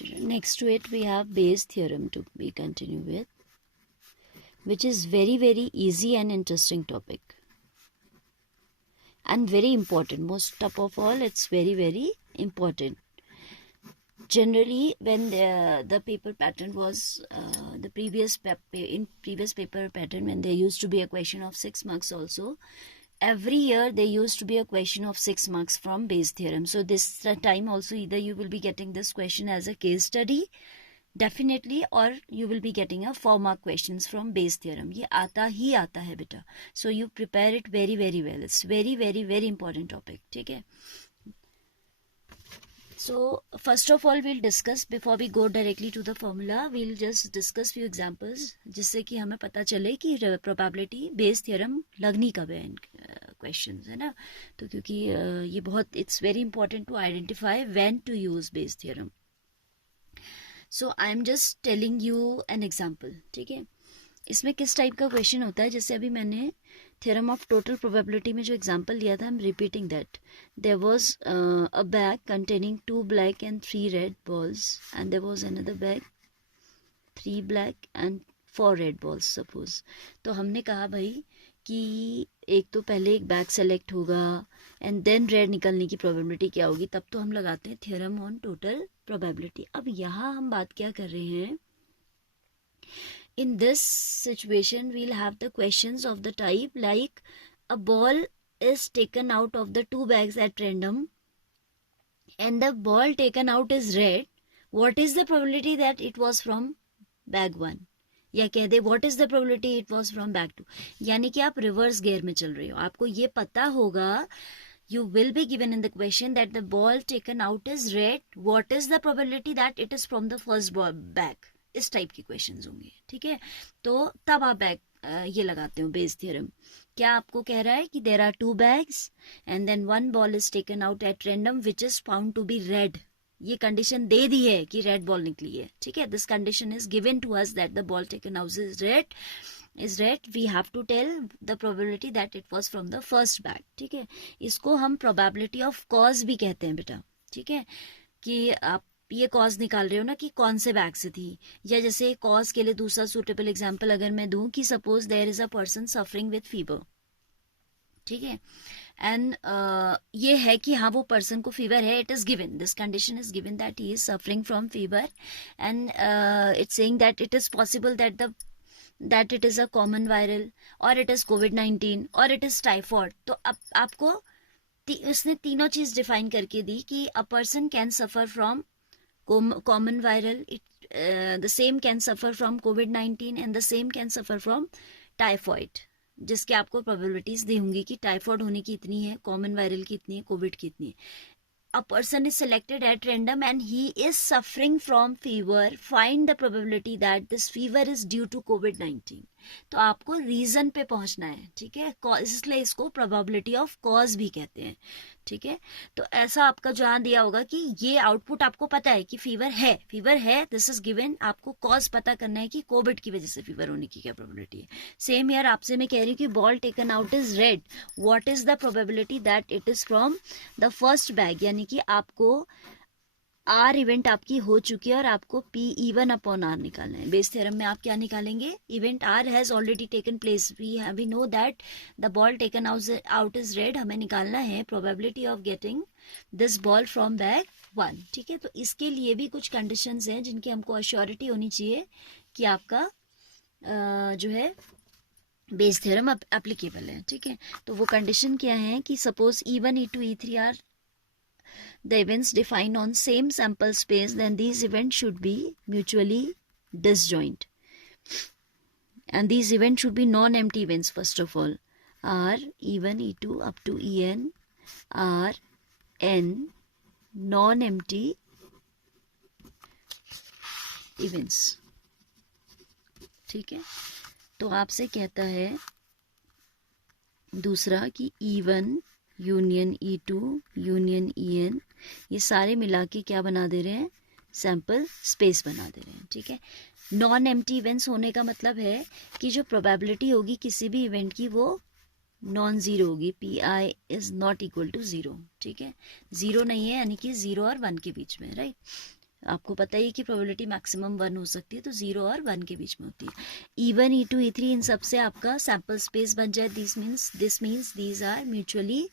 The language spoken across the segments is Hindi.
Next to it we have Bayes theorem to be continue with, which is very easy and interesting topic and very important. Most top of all, it's very important. Generally, when the paper pattern was the previous paper pattern, when there used to be a question of 6 marks also, every year there used to be a question of 6 marks from Bayes theorem. So this time also either you will be getting this question as a case study definitely, or you will be getting a 4 mark questions from Bayes theorem. ये आता ही आता है बेटा. So you prepare it very well. It's very important topic. ठीक है. So first of all we'll discuss, before we go directly to the formula, we'll just discuss few examples जिससे कि हमें पता चले कि probability Bayes theorem लगनी कब है इन questions, है ना. तो क्योंकि ये बहुत it's very important to identify when to use Bayes theorem. So I am just telling you an example. ठीक है. इसमें किस टाइप का क्वेश्चन होता है, जैसे अभी मैंने थ्योरम ऑफ टोटल प्रोबेबिलिटी में जो एग्जांपल लिया था, I am repeating that. There was a bag containing 2 black and 3 red balls, and there was another bag 3 black and 4 red balls suppose. तो हमने कहा भाई कि एक तो पहले एक बैग सेलेक्ट होगा एंड देन रेड निकलने की प्रोबेबिलिटी क्या होगी, तब तो हम लगाते हैं थ्योरम ऑन टोटल प्रोबेबिलिटी. अब यहाँ हम बात क्या कर रहे हैं, in this situation we'll have the questions of the type like a ball is taken out of the 2 bags at random and the ball taken out is red. What is the probability that it was from bag 1, या कह दे what is the probability it was from bag 2. यानी कि आप रिवर्स गियर में चल रहे हो. आपको ये पता होगा, you will be given in the question that the ball taken out is red. What is the probability that it is from the first bag. इस टाइप के क्वेश्चंस होंगे. ठीक है. तो तब आप ये लगाते हो बेस थ्योरम. क्या आपको कह रहा है कि there are 2 bags and then 1 ball is taken out at random which is found to be red. ये कंडीशन दे दी है कि रेड बॉल निकली है. ठीक है. This condition is given to us that the ball taken out is red. We have to tell the probability that it was from the first bag. ठीक है. इसको हम प्रोबेबिलिटी ऑफ कॉज भी कहते हैं बेटा. ठीक है. कि आप ये कॉज निकाल रहे हो ना कि कौन से बैग से थी. या जैसे कॉज के लिए दूसरा सूटेबल एग्जांपल अगर मैं दूं कि suppose there is a person suffering with fever. ठीक है. एंड ये है कि हाँ वो पर्सन को फीवर है. It is given, this condition is given that he is suffering from fever and it's saying that it is possible that it is a common viral or it is COVID-19 or it is typhoid. तो अब आपको उसने तीनों चीज डिफाइन करके दी कि a person can suffer from common viral, the same can suffer from COVID-19 and the same can suffer from typhoid, जिसके आपको प्रोबेबिलिटीज दी होंगी कि टाइफॉइड होने की इतनी है, कॉमन वायरल की इतनी है, कोविड की इतनी है. A person is selected at random and he is suffering from fever. Find the probability that this fever is due to COVID-19. तो आपको रीजन पे पहुंचना है. ठीक है. इसलिए इसको प्रोबेबिलिटी ऑफ कॉज भी कहते हैं. ठीक है. तो ऐसा आपका जहां दिया होगा कि ये आउटपुट आपको पता है कि फीवर है, दिस इज गिवन. आपको कॉज पता करना है कि कोविड की वजह से फीवर होने की क्या प्रोबेबिलिटी है. सेम ईयर आपसे मैं कह रही हूँ कि ball taken out is red. What is the probability that it is from the first bag. यानी कि आपको आर इवेंट आपकी हो चुकी है और आपको पी इवन अपॉन आर निकालना है. बेस थ्योरम में आप क्या निकालेंगे, event are has already taken place. We know that the ball taken out is red. हमें निकालना है probability of getting this ball from bag 1. ठीक है. तो इसके लिए भी कुछ कंडीशंस हैं जिनकी हमको अश्योरिटी होनी चाहिए कि आपका जो है बेस थ्योरम एप्लीकेबल है. ठीक है. तो वो कंडीशन क्या है कि suppose E1, E2, E3 are the events defined on same sample space, then these events should be mutually disjoint. And these events should be non-empty events first of all. Are E1, E2 up to En are N non-empty events. ठीक है. तो आपसे कहता है दूसरा कि E1 union E2 union En ये सारे मिला के क्या बना दे रहे हैं, सैम्पल स्पेस बना दे रहे हैं. ठीक है. नॉन एम्प्टी इवेंट्स होने का मतलब है कि जो प्रोबेबिलिटी होगी किसी भी इवेंट की वो नॉन जीरो होगी. PI is not equal to 0. ठीक है. 0 नहीं है यानी कि 0 और 1 के बीच में. राइट. आपको पता ही है कि प्रोबेबिलिटी मैक्सिमम 1 हो सकती है, तो 0 और 1 के बीच में होती है. E1 E2 E3 इन सब से आपका सैम्पल स्पेस बन जाए. This means these are mutually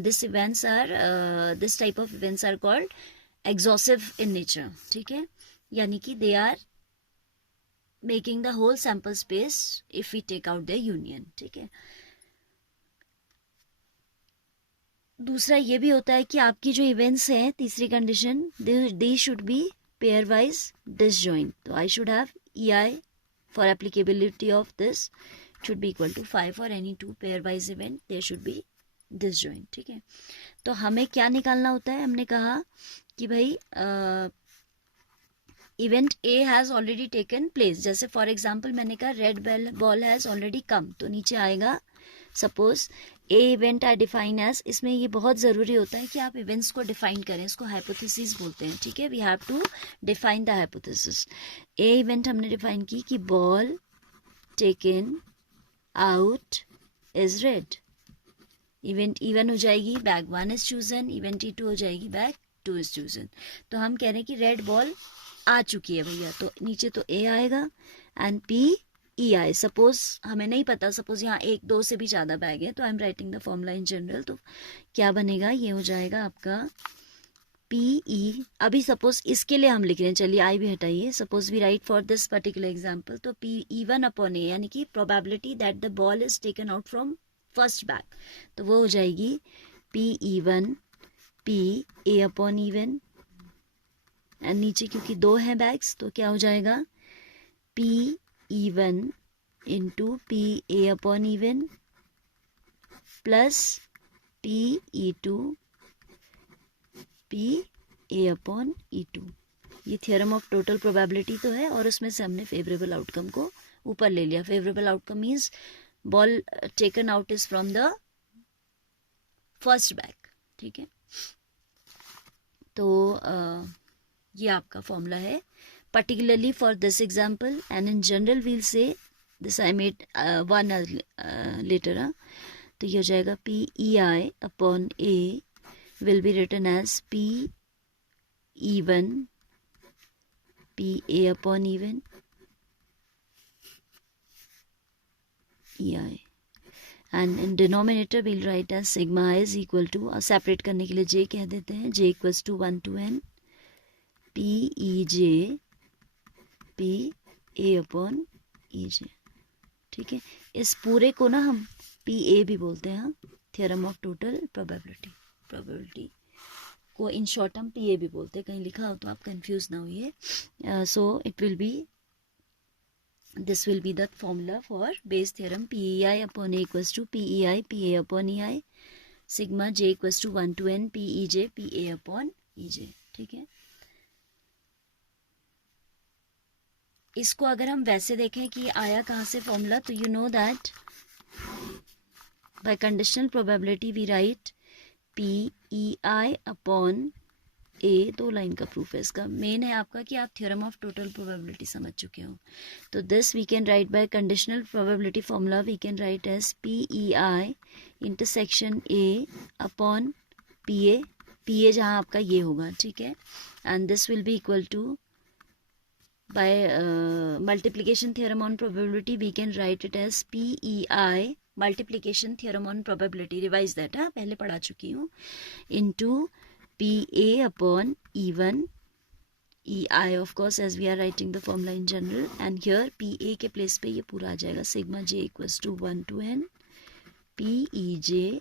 this type of events are called exhaustive in nature. ठीक है, यानी कि they are making the whole sample space if we take out the union. ठीक है. दूसरा ये भी होता है कि आपकी जो इवेंट्स हैं, तीसरी condition, they should be pairwise disjoint. तो I should have E I for applicability of this should be equal to 5 for any 2 pairwise event, they should be disjoint. ठीक है. तो हमें क्या निकालना होता है, हमने कहा कि भाई event A has already taken place. जैसे फॉर एग्जाम्पल मैंने कहा red ball has already come, तो नीचे आएगा suppose A event I define as. इसमें ये बहुत ज़रूरी होता है कि आप इवेंट्स को डिफाइन करें, इसको हाइपोथेसिस बोलते हैं. ठीक है, we have to define the hypothesis. A event हमने डिफाइन की कि ball taken out is red. Event E1 हो जाएगी, bag 1 is chosen. Event E2 हो जाएगी, बैग 2 इज चूजन. तो हम कह रहे हैं कि रेड बॉल आ चुकी है भैया, तो नीचे तो ए आएगा and P E I. Suppose हमें नहीं पता, सपोज यहाँ 1 2 से भी ज़्यादा बैग है, तो I am writing the formula in general. तो क्या बनेगा, ये हो जाएगा आपका पी ई. अभी सपोज इसके लिए हम लिख रहे हैं, चलिए आई भी हटाइए. Suppose we write for this particular example, तो पी E1 अपॉन ए, यानी कि probability that the ball is taken out from first bag, तो वो हो जाएगी P E1 P A upon E1. And नीचे क्योंकि 2 हैं बैग्स, तो क्या हो जाएगा P E1 into P A upon E1 plus P E2 P A upon E2. ये थियरम ऑफ टोटल प्रोबेबिलिटी तो है, और उसमें से हमने फेवरेबल आउटकम को ऊपर ले लिया. Favourable outcome means ball taken out is from the first bag. ठीक है, तो ये आपका फॉर्मूला है particularly for this example, and in general we'll say this I made one later. तो ये हो जाएगा P E I upon A will be written as P E1 P A upon E1 E I, and in denominator we'll write as sigma I is equal to, separate करने के लिए J कह देते हैं, J equals to 1 to N P E J P A upon E J. ठीक है, इस पूरे को ना हम पी ए भी बोलते हैं, थियरम ऑफ टोटल प्रोबेबिलिटी को इन शॉर्ट हम पी ए भी बोलते हैं. कहीं लिखा हो तो आप कंफ्यूज ना होइए. So it will be, this will be the formula for Bayes theorem. P E I upon A equals to P E I P A upon E I, sigma J equals to 1 to n P E J P A upon E J. ठीक है, इसको अगर हम वैसे देखें कि आया कहाँ से फॉर्मूला, तो you know that by conditional probability we write P E I upon A. 2 line का प्रूफ है इसका. मेन है आपका कि आप थ्योरम ऑफ टोटल प्रोबेबिलिटी समझ चुके हो. तो this we can write by conditional probability formula, we can write as P E I intersection A upon P A. P A जहाँ आपका ये होगा. ठीक है, and this will be equal to by multiplication theorem on probability we can write it as PEI multiplication theorem on probability, revise that, पहले पढ़ा चुकी हूँ, into PA upon E1 EI of course as we are writing the formula in general, and here PA के place पे ये पूरा आ जाएगा, sigma j equals to 1 to n PEJ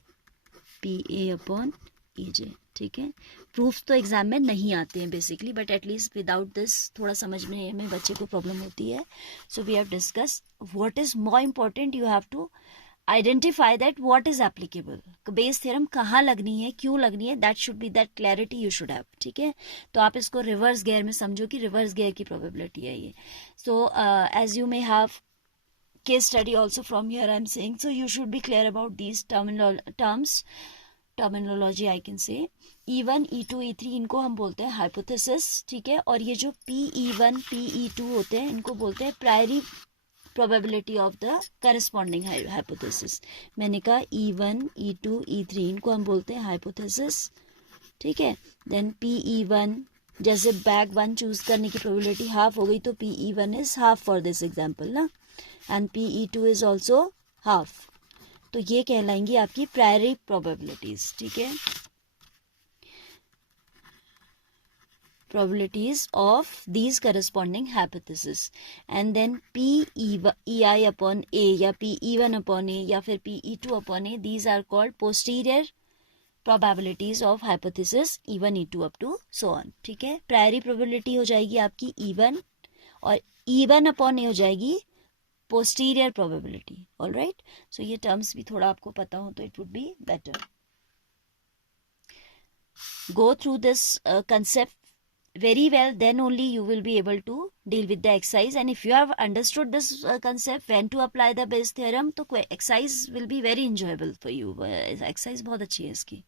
PA upon EJ. ठीक है, प्रूफ्स तो एग्जाम में नहीं आते हैं basically, but at least without this थोड़ा समझने में बच्चे को प्रॉब्लम होती है. So we have discuss what is more important, you have to identify that what is applicable. Bayes theorem कहाँ लगनी है, क्यों लगनी है, that should be, that clarity you should have. ठीक है, तो आप इसको रिवर्स गियर में समझो कि रिवर्स गियर की प्रोबेबिलिटी है ये. So as you may have case study also from here I'm saying, so you should be clear about these terminology I can say. E1 E2 E3 इनको हम बोलते हैं हाइपोथेसिस. ठीक है, और ये जो PE1 PE2 होते हैं इनको बोलते हैं priori probability of the corresponding hypothesis. मैंने कहा E1 E2 E3 इनको हम बोलते हैं हाइपोथेसिस. ठीक है, देन PE1 जैसे बैग 1 चूज करने की प्रोबेबिलिटी हाफ हो गई तो PE1 is half for this example ना, and PE2 is also half. तो ये कहलाएंगी आपकी प्रायरी प्रोबेबिलिटीज. ठीक है, probabilities of these corresponding hypothesis. And then PEI upon A या PE1 upon A या फिर PE2 upon A, these are called posterior probabilities of hypothesis E1 E2 up to so on. ठीक है, प्रायरी प्रोबेबिलिटी हो जाएगी आपकी E1 और E1 upon A हो जाएगी posterior probability. ऑल राइट, सो ये टर्म्स भी थोड़ा आपको पता हो तो it would be better. Go through this concept very well, then only you will be able to deal with the exercise. And if you have understood this concept, when to apply the Bayes theorem, तो exercise will be very enjoyable for you. Exercise बहुत अच्छी है इसकी.